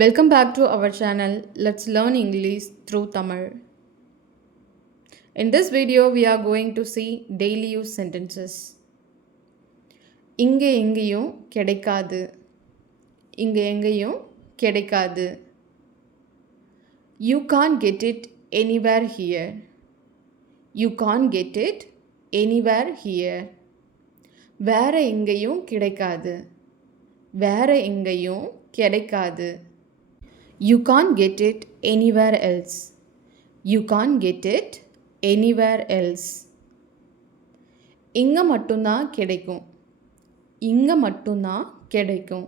Welcome back to our channel. Let's learn English through Tamil. In this video, we are going to see daily use sentences. இங்கே எங்கேயும் கிடைக்காது. இங்கே எங்கேயும் கிடைக்காது. You can't get it anywhere here. You can't get it anywhere here. வேற எங்கேயும் கிடைக்காது. வேற எங்கேயும் கிடைக்காது. You can't get it anywhere else. You can't get it anywhere else. இங்க மட்டும்தான் கிடைக்கும். இங்க மட்டும்தான் கிடைக்கும்.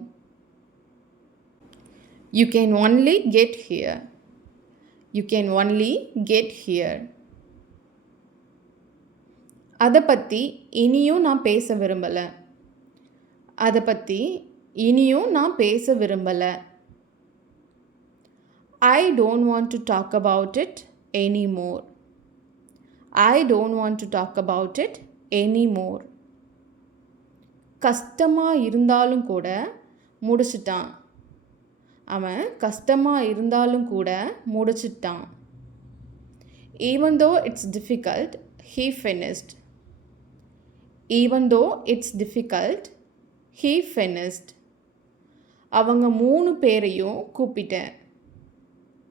You can only get here. You can only get here. அதை பற்றி இனியும் நான் பேச விரும்பலை. அதை பற்றி இனியும் நான் பேச விரும்பலை. I don't want to talk about it anymore. I don't want to talk about it anymore. கஷ்டமாக இருந்தாலும் கூட முடிச்சிட்டான். அவன் கஷ்டமாக இருந்தாலும் கூட முடிச்சிட்டான். Even though it's difficult, he finished. Even though it's difficult, he finished. அவங்க 3 பேரையும் கூப்பிட்டேன்.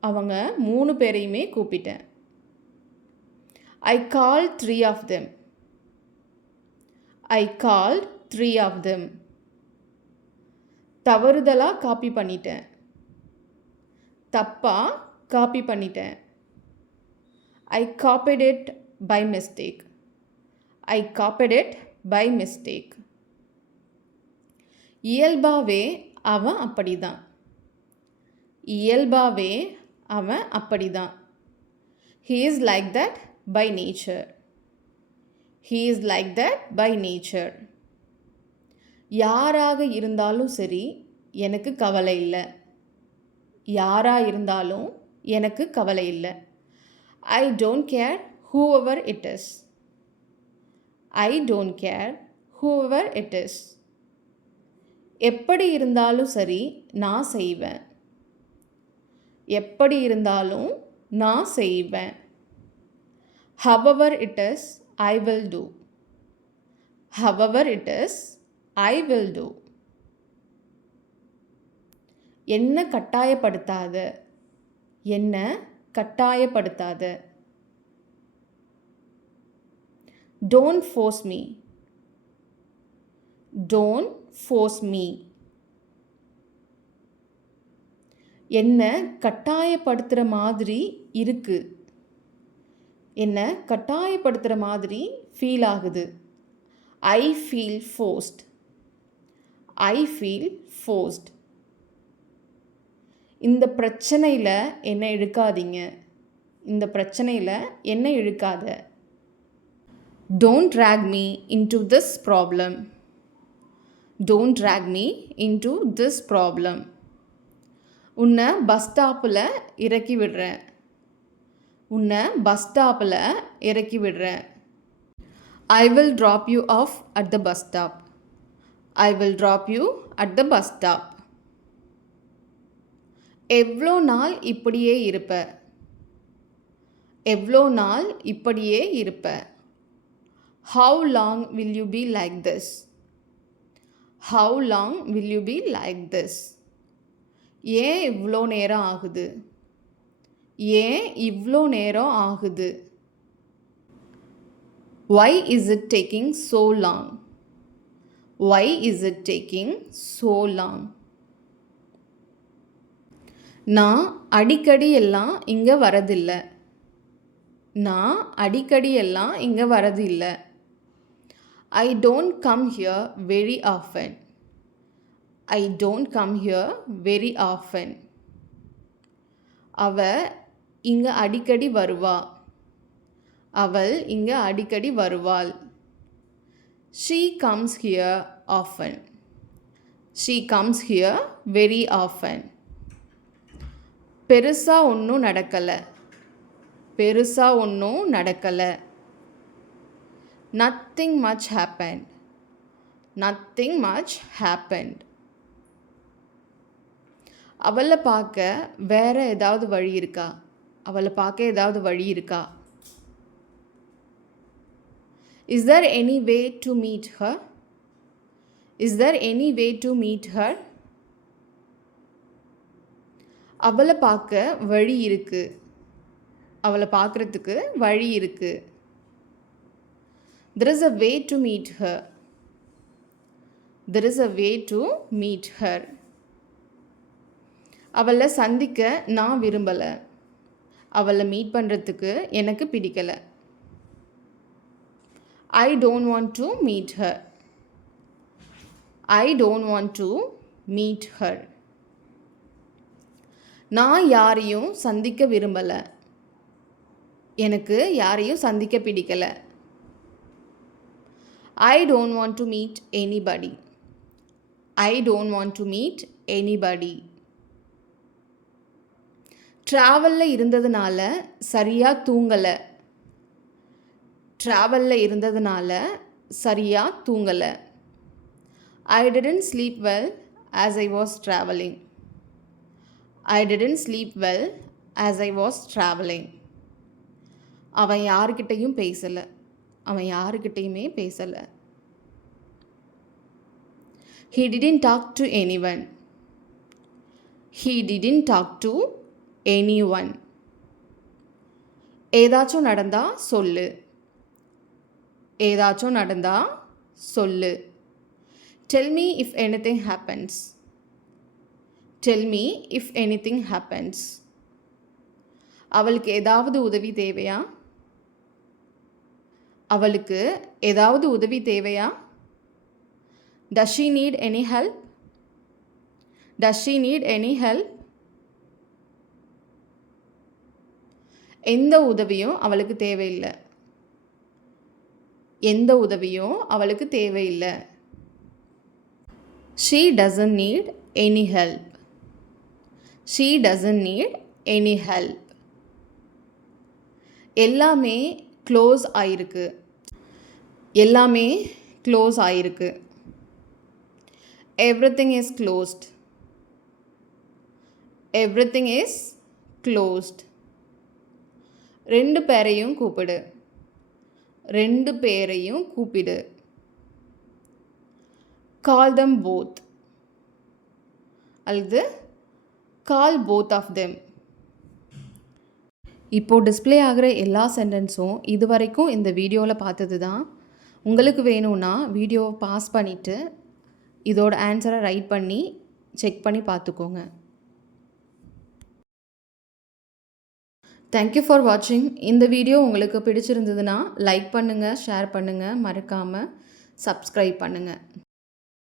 அவங்க 3 பேரையுமே கூப்பிட்டேன். I called 3 of them. I called 3 of them. தவறுதலாக காப்பி பண்ணிட்டேன். தப்பா காப்பி பண்ணிட்டேன். I copied it by mistake. I copied it by mistake. இயல்பாவே அவன் அப்படிதான். இயல்பாவே அவன் அப்படிதான். He is like that by nature. He is like that by nature. யாராக இருந்தாலும் சரி எனக்கு கவலை இல்லை. யாராக இருந்தாலும் எனக்கு கவலை இல்லை. I don't care whoever it is. I don't care whoever it is. எப்படி இருந்தாலும் சரி நான் செய்வேன். எப்படி இருந்தாலும் நான் செய்வேன். However it is, I will do. However it is, I will do. என்ன கட்டாயப்படுத்தாத. என்ன கட்டாயப்படுத்தாத. Don't force me. Don't force me. என்ன கட்டாயப்படுத்துகிற மாதிரி இருக்கு. என்ன கட்டாயப்படுத்துகிற மாதிரி ஃபீல் ஆகுது. I feel forced. I feel forced. இந்த பிரச்சனையில் என்ன இழுக்காதீங்க. இந்த பிரச்சனையில் என்ன இழுக்காத. Don't drag me into this problem. Don't drag me into this problem. உன்னை பஸ் ஸ்டாப்பில் இறக்கி விடுறேன். உன்னை பஸ் ஸ்டாப்பில் இறக்கி விடுறேன். I will drop you off at the bus stop. I will drop you at the bus stop. எவ்வளோ நாள் இப்படியே இருப்ப. எவ்வளோ நாள் இப்படியே இருப்ப. How long will you be like this? How long will you be like this? ஏன் இவ்வளோ நேரம் ஆகுது. ஏன் இவ்வளோ நேரம் ஆகுது. Why is it taking so long? Why is it taking so long? நான் அடிக்கடி எல்லாம் இங்கே வரதில்லை. நான் அடிக்கடி எல்லாம் இங்கே வரதில்லை. I don't come here very often. I don't come here very often. அவ இங்கே அடிக்கடி வருவா. அவள் இங்கே அடிக்கடி வருவாள். She comes here often. She comes here very often. பெருசா ஒன்றும் நடக்கலை. பெருசா ஒன்றும் நடக்கலை. Nothing much happened. Nothing much happened. அவளை பார்க்க வேற ஏதாவது வழி இருக்கா? அவளை பார்க்க ஏதாவது வழி இருக்கா? Is there any way to meet her? Is there any way to meet her? அவளை பார்க்க வழி இருக்கு. அவளை பார்க்குறதுக்கு வழி இருக்கு. There is a way to meet her. There is a way to meet her. அவளை சந்திக்க நான் விரும்பலை. அவளை மீட் பண்ணுறதுக்கு எனக்கு பிடிக்கலை. I don't want to meet her. I don't want to meet her. நான் யாரையும் சந்திக்க விரும்பலை. எனக்கு யாரையும் சந்திக்க பிடிக்கலை. I don't want to meet anybody. I don't want to meet anybody. ட்ராவலில் இருந்ததுனால சரியாக தூங்கலை. ட்ராவலில் இருந்ததுனால சரியாக தூங்கலை. I didn't sleep well as I was traveling. I didn't sleep well as I was traveling. அவன் யாருக்கிட்டையும் பேசலை. அவன் யாருக்கிட்டையுமே பேசலை. He didn't talk to anyone. He didn't talk to anyone. ஏதாச்சும் நடந்தா சொல்லு. ஏதாச்சும் நடந்தா சொல்லு. Tell me if anything happens. Tell me if anything happens. அவளுக்கு ஏதாவது உதவி தேவையா? அவளுக்கு ஏதாவது உதவி தேவையா? Does she need any help? Does she need any help? எந்த உதவியும் அவளுக்கு தேவையில்லை. எந்த உதவியும் அவளுக்கு தேவையில்லை. She doesn't need any help. She doesn't need any help. எல்லாமே க்ளோஸ் ஆயிருக்கு. எல்லாமே க்ளோஸ் ஆயிருக்கு. Everything is closed. Everything is closed. ரெண்டு பேரையும் கூப்பிடு. ரெண்டு பேரையும் கூப்பிடு. Call them both. அல்லது call both of them. இப்போது டிஸ்ப்ளே ஆகிற எல்லா சென்டென்ஸும் இது வரைக்கும் இந்த வீடியோவில் பார்த்தது தான். உங்களுக்கு வேணும்னா வீடியோவை பாஸ் பண்ணிவிட்டு இதோட ஆன்சரை ரைட் பண்ணி செக் பண்ணி பார்த்துக்கோங்க. தேங்க்யூ ஃபார் வாட்சிங். இந்த வீடியோ உங்களுக்கு பிடிச்சிருந்ததுன்னா லைக் பண்ணுங்கள், ஷேர் பண்ணுங்கள், மறக்காமல் சப்ஸ்கிரைப் பண்ணுங்கள்.